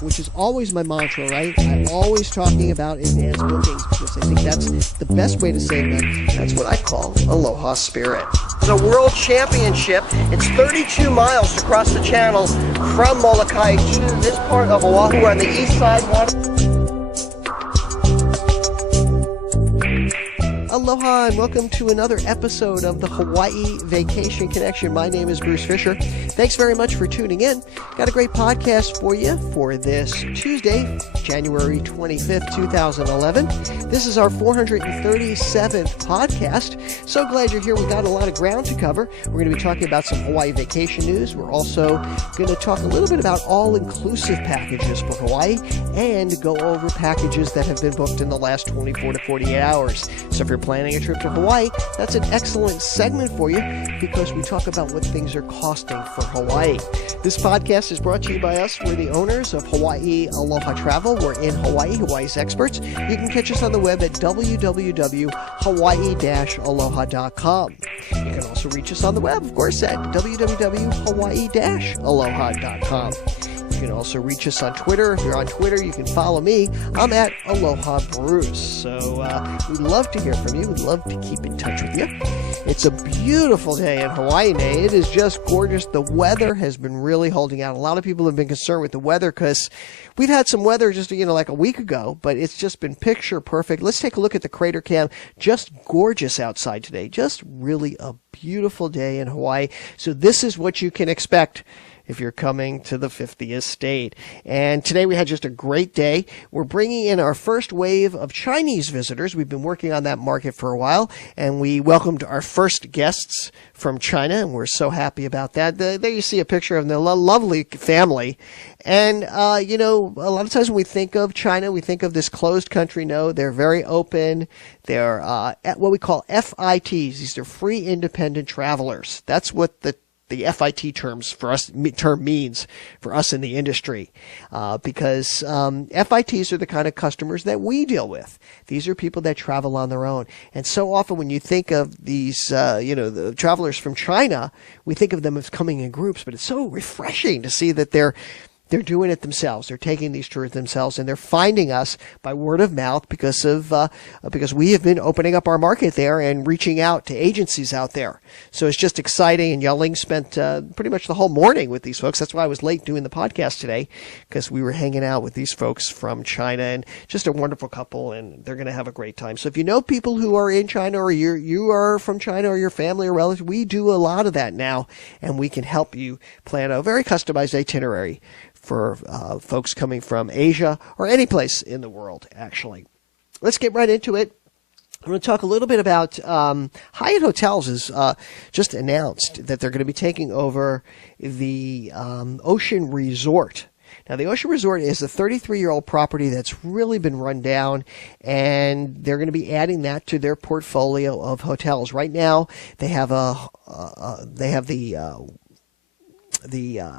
which is always my mantra, right? I'm always talking about advanced bookings because I think that's the best way to save money. That's what I call Aloha Spirit. It's a world championship. It's 32 miles to cross the channel from Molokai to this part of Oahu on the east side. Aloha and welcome to another episode of the Hawaii Vacation Connection. My name is Bruce Fisher. Thanks very much for tuning in. Got a great podcast for you for this Tuesday, January 25th, 2011. This is our 437th podcast. So glad you're here. We got a lot of ground to cover. We're going to be talking about some Hawaii vacation news. We're also going to talk a little bit about all-inclusive packages for Hawaii and go over packages that have been booked in the last 24 to 48 hours. So if you're planning a trip to Hawaii, that's an excellent segment for you because we talk about what things are costing for Hawaii. This podcast is brought to you by us. We're the owners of Hawaii Aloha Travel. We're in Hawaii, Hawaii's experts. You can catch us on the web at www.hawaii-aloha.com. You can also reach us on the web, of course, at www.hawaii-aloha.com. You can also reach us on Twitter. If you're on Twitter, you can follow me. I'm at Aloha Bruce. So we'd love to hear from you. We'd love to keep in touch with you. It's a beautiful day in Hawaii today. It is just gorgeous. The weather has been really holding out. A lot of people have been concerned with the weather because we've had some weather just, like a week ago, but it's just been picture perfect. Let's take a look at the crater cam. Just gorgeous outside today. Just really a beautiful day in Hawaii. So this is what you can expect if you're coming to the 50th state. And today we had just a great day. We're bringing in our first wave of Chinese visitors. We've been working on that market for a while, and we welcomed our first guests from China, and we're so happy about that. There you see a picture of the lovely family. And, a lot of times when we think of China, we think of this closed country. No, they're very open. They're what we call FITs. These are free independent travelers. That's what the FIT term means for us in the industry, because FITs are the kind of customers that we deal with. These are people that travel on their own. And so often when you think of these, the travelers from China, we think of them as coming in groups, but it's so refreshing to see that they're doing it themselves. They're taking these tours themselves, and they're finding us by word of mouth because we have been opening up our market there and reaching out to agencies out there. So it's just exciting. And Yelling spent pretty much the whole morning with these folks. That's why I was late doing the podcast today, because we were hanging out with these folks from China, and just a wonderful couple, and they're going to have a great time. So if you know people who are in China, or you are from China, or your family or relatives, we do a lot of that now, and we can help you plan a very customized itinerary for folks coming from Asia or any place in the world, actually. Let's get right into it. I'm going to talk a little bit about Hyatt Hotels has just announced that they're going to be taking over the Ocean Resort. Now, the Ocean Resort is a 33-year-old property that's really been run down, and they're going to be adding that to their portfolio of hotels. Right now, they have the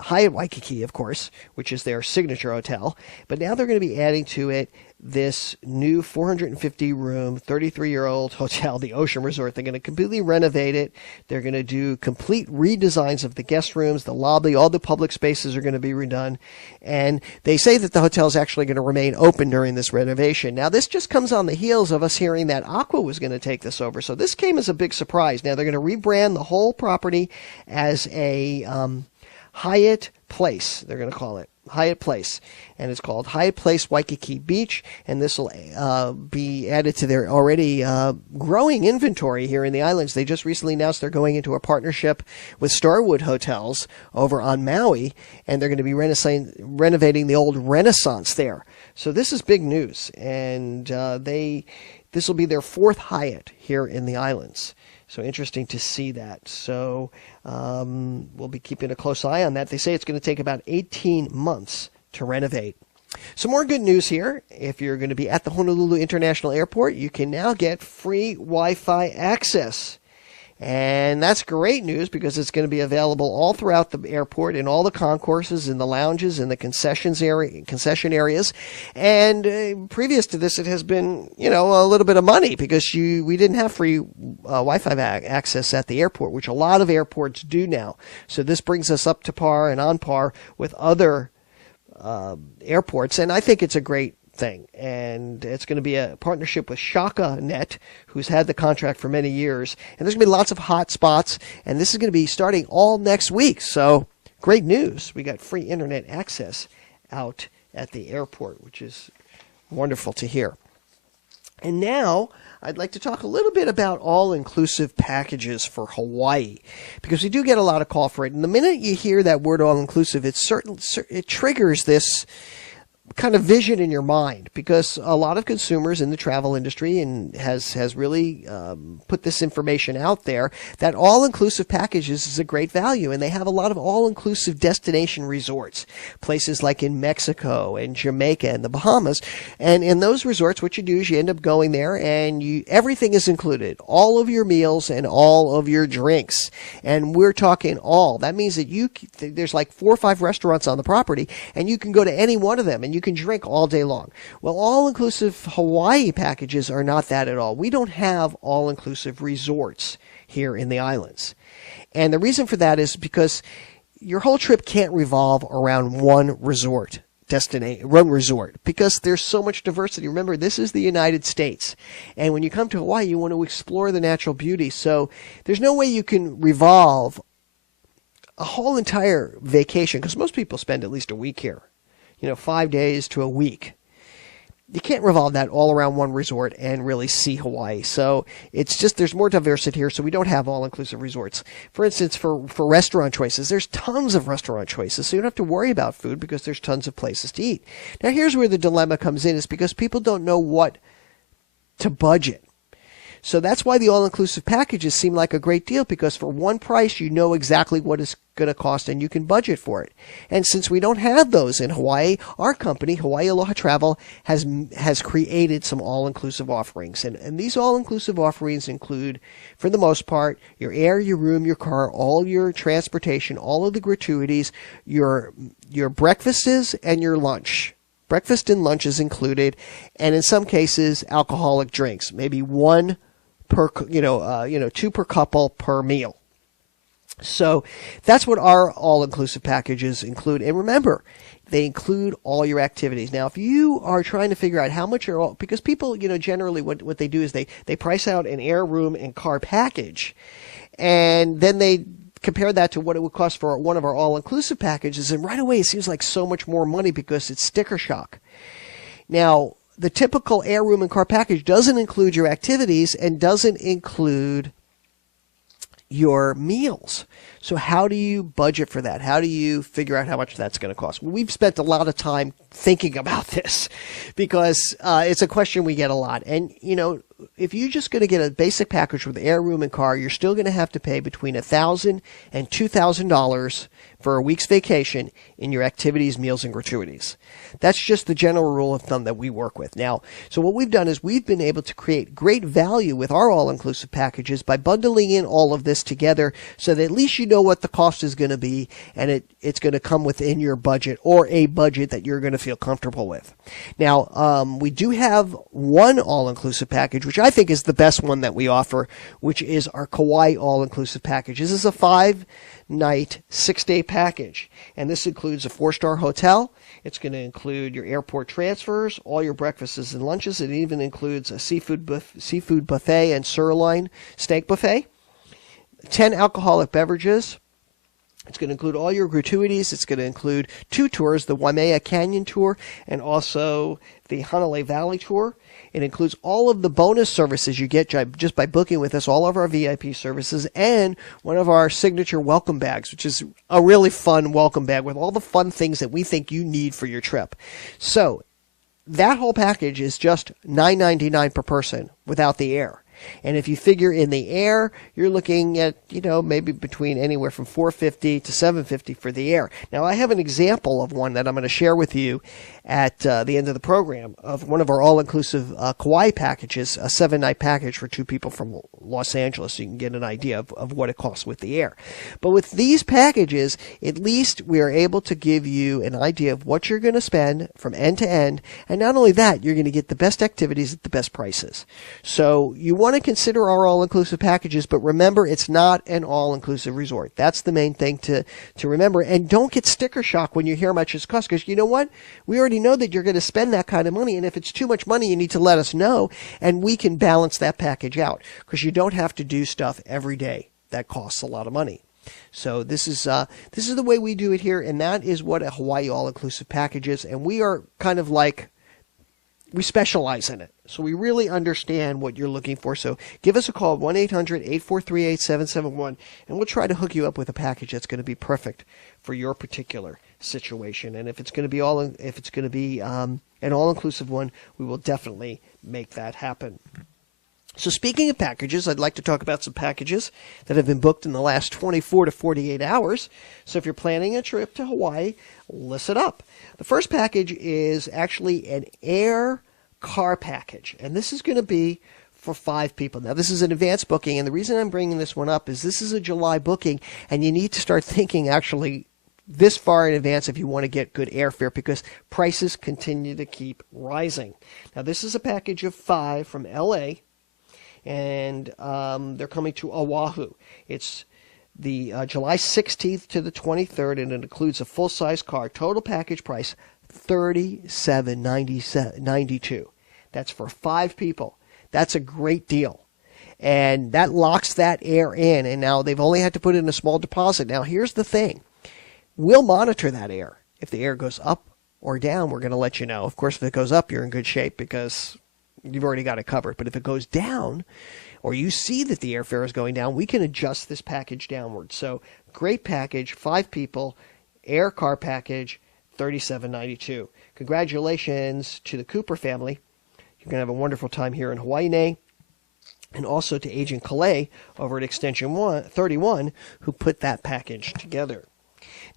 Hyatt Waikiki, of course, which is their signature hotel. But now they're going to be adding to it this new 450-room, 33-year-old hotel, the Ocean Resort. They're going to completely renovate it. They're going to do complete redesigns of the guest rooms, the lobby, all the public spaces are going to be redone. And they say that the hotel is actually going to remain open during this renovation. Now, this just comes on the heels of us hearing that Aqua was going to take this over. So this came as a big surprise. Now, they're going to rebrand the whole property as a Hyatt Place. They're going to call it Hyatt Place, and it's called Hyatt Place Waikiki Beach, and this will be added to their already growing inventory here in the islands. They just recently announced they're going into a partnership with Starwood Hotels over on Maui, and they're going to be renovating the old Renaissance there. So this is big news, and this will be their fourth Hyatt here in the islands. So interesting to see that. So we'll be keeping a close eye on that. They say it's going to take about 18 months to renovate. Some more good news here. If you're going to be at the Honolulu International Airport, you can now get free Wi-Fi access. And that's great news because it's going to be available all throughout the airport, in all the concourses, in the lounges, in the concession areas. And previous to this, it has been, a little bit of money because we didn't have free Wi-Fi access at the airport, which a lot of airports do now. So this brings us up to par and on par with other airports, and I think it's a great thing. And it's going to be a partnership with ShakaNet, who's had the contract for many years. And there's going to be lots of hot spots, and this is going to be starting all next week. So great news. We got free internet access out at the airport, which is wonderful to hear. And now I'd like to talk a little bit about all-inclusive packages for Hawaii, because we do get a lot of call for it. And the minute you hear that word all-inclusive, it triggers this kind of vision in your mind, because a lot of consumers in the travel industry and has really put this information out there that all-inclusive packages is a great value, and they have a lot of all-inclusive destination resorts, places like in Mexico and Jamaica and the Bahamas. And in those resorts, what you do is you end up going there and everything is included, all of your meals and all of your drinks. And we're talking all. That means that there's like 4 or 5 restaurants on the property, and you can go to any one of them and you can drink all day long. Well, all-inclusive Hawaii packages are not that at all. We don't have all-inclusive resorts here in the islands. And the reason for that is because your whole trip can't revolve around one resort. Because there's so much diversity. Remember, this is the United States, and when you come to Hawaii, you want to explore the natural beauty. So there's no way you can revolve a whole entire vacation, because most people spend at least a week here, 5 days to a week. You can't revolve that all around one resort and really see Hawaii. So it's just, there's more diversity here, so we don't have all-inclusive resorts. For instance, for restaurant choices, there's tons of restaurant choices, so you don't have to worry about food because there's tons of places to eat. Now, here's where the dilemma comes in, is because people don't know what to budget. So that's why the all-inclusive packages seem like a great deal, because for one price, you know exactly what it's going to cost and you can budget for it. And since we don't have those in Hawaii, our company, Hawaii Aloha Travel, has created some all-inclusive offerings. And these all-inclusive offerings include, for the most part, your air, your room, your car, all your transportation, all of the gratuities, your breakfasts and your lunch. Breakfast and lunch is included, and in some cases, alcoholic drinks, maybe 1 per, 2 per couple per meal. So that's what our all-inclusive packages include. And remember, they include all your activities. Now, if you are trying to figure out how much because people, generally what they do is they price out an air, room, and car package, and then they compare that to what it would cost for one of our all-inclusive packages, and right away it seems like so much more money because it's sticker shock. Now, the typical air, room, and car package doesn't include your activities and doesn't include your meals. So how do you budget for that? How do you figure out how much that's going to cost? Well, we've spent a lot of time thinking about this because it's a question we get a lot. And, if you're just going to get a basic package with air, room, and car, you're still going to have to pay between $1,000 and $2,000 for a week's vacation in your activities, meals, and gratuities. That's just the general rule of thumb that we work with. Now, so what we've done is we've been able to create great value with our all-inclusive packages by bundling in all of this together so that at least you know what the cost is going to be, and it's going to come within your budget, or a budget that you're going to feel comfortable with. Now, we do have one all-inclusive package, which I think is the best one that we offer, which is our Kauai all-inclusive package. This is a 5-night, 6-day package, and this includes a 4-star hotel. It's going to include your airport transfers, all your breakfasts and lunches. It even includes a seafood buffet and sirloin steak buffet, 10 alcoholic beverages. It's going to include all your gratuities. It's going to include 2 tours, the Waimea Canyon Tour and also the Hanalei Valley Tour. It includes all of the bonus services you get just by booking with us, all of our VIP services, and one of our signature welcome bags, which is a really fun welcome bag with all the fun things that we think you need for your trip. So that whole package is just $9.99 per person without the air. And if you figure in the air, you're looking at, maybe between anywhere from $450 to $750 for the air. Now, I have an example of one that I'm going to share with you at the end of the program of one of our all-inclusive Kauai packages, a 7-night package for 2 people from Los Angeles, so you can get an idea of what it costs with the air. But with these packages, at least we are able to give you an idea of what you're going to spend from end to end. And not only that, you're going to get the best activities at the best prices. So you want want to consider our all-inclusive packages, but remember, it's not an all-inclusive resort. That's the main thing to remember. And don't get sticker shock when you hear how much it costs, because you know what? We already know that you're going to spend that kind of money, and if it's too much money, you need to let us know, and we can balance that package out, because you don't have to do stuff every day that costs a lot of money. So this is the way we do it here, and that is what a Hawaii all-inclusive package is, and we are kind of like, we specialize in it. So we really understand what you're looking for. So give us a call, 1-800-843-8771, and we'll try to hook you up with a package that's going to be perfect for your particular situation. And if it's going to be an all-inclusive one, we will definitely make that happen. So speaking of packages, I'd like to talk about some packages that have been booked in the last 24 to 48 hours. So if you're planning a trip to Hawaii, listen up. The first package is actually an air car package, and this is going to be for 5 people. Now, this is an advance booking, and the reason I'm bringing this one up is this is a July booking, and you need to start thinking actually this far in advance if you want to get good airfare, because prices continue to keep rising. Now, this is a package of 5 from L.A., and they're coming to Oahu. It's the July 16th to the 23rd, and it includes a full-size car. Total package price, $37.92. That's for 5 people. That's a great deal. And that locks that air in, and now they've only had to put in a small deposit. Now, here's the thing. We'll monitor that air. If the air goes up or down, we're going to let you know. Of course, if it goes up, you're in good shape because you've already got it covered. But if it goes down, or you see that the airfare is going down, we can adjust this package downward. So great package, 5 people, air car package, $37.92. Congratulations to the Cooper family. You're going to have a wonderful time here in Hawaii, and also to Agent Calais over at Extension 31, who put that package together.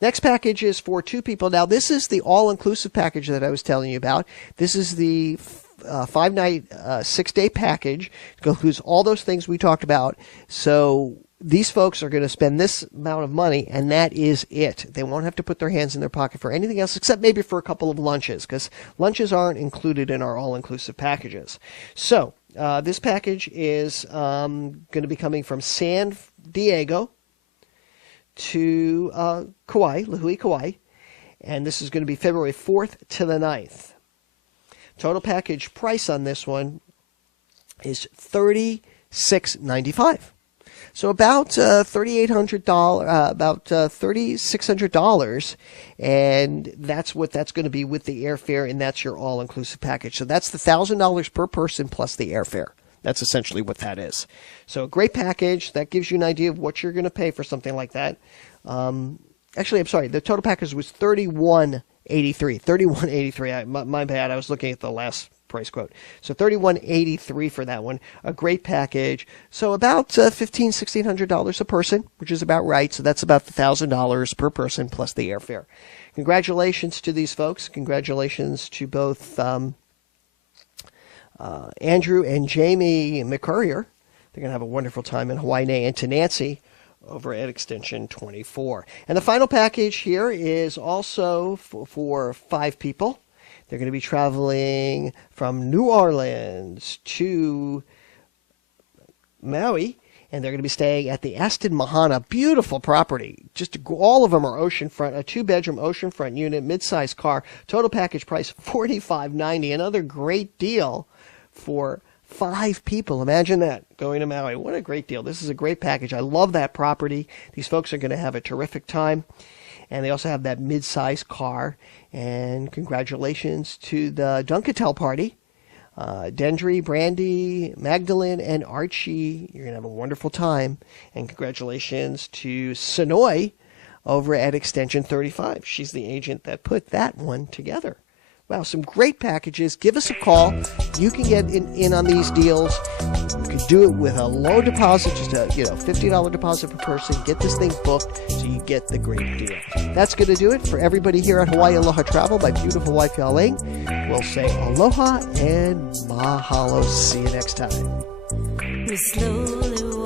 Next package is for 2 people. Now, this is the all-inclusive package that I was telling you about. This is the 5-night, 6-day package. It includes all those things we talked about. So these folks are going to spend this amount of money, and that is it. They won't have to put their hands in their pocket for anything else, except maybe for a couple of lunches, because lunches aren't included in our all-inclusive packages. So this package is going to be coming from San Diego to Kauai, Lihue, Kauai, and this is going to be February 4th to the 9th. Total package price on this one is $36.95. So about $3,800, about $3,600, and that's what that's going to be with the airfare, and that's your all-inclusive package. So that's the $1,000 per person plus the airfare. That's essentially what that is. So a great package. That gives you an idea of what you're going to pay for something like that. Actually, I'm sorry. The total package was $31.83. $31.83. My bad. I was looking at the last price quote. So $31.83 for that one. A great package. So about $1,500-$1,600 a person, which is about right. So that's about $1,000 per person plus the airfare. Congratulations to these folks. Congratulations to both Andrew and Jamie McCurrier. They're going to have a wonderful time in Hawaii, and to Nancy over at Extension 24. And the final package here is also for 5 people. They're going to be traveling from New Orleans to Maui, and they're going to be staying at the Aston Mahana. Beautiful property. Just all of them are oceanfront, a 2-bedroom oceanfront unit, mid-size car. Total package price $45.90. Another great deal for 5 people. Imagine that, going to Maui. What a great deal. This is a great package. I love that property. These folks are going to have a terrific time. And they also have that mid-size car. And congratulations to the Dunkatel party. Dendry, Brandy, Magdalene, and Archie. You're going to have a wonderful time. And congratulations to Sonoy over at Extension 35. She's the agent that put that one together. Wow, some great packages. Give us a call. You can get in on these deals. You can do it with a low deposit, just a $50 deposit per person. Get this thing booked so you get the great deal. That's going to do it for everybody here at Hawaii Aloha Travel by beautiful wife Yaling. We'll say aloha and mahalo. See you next time. We slowly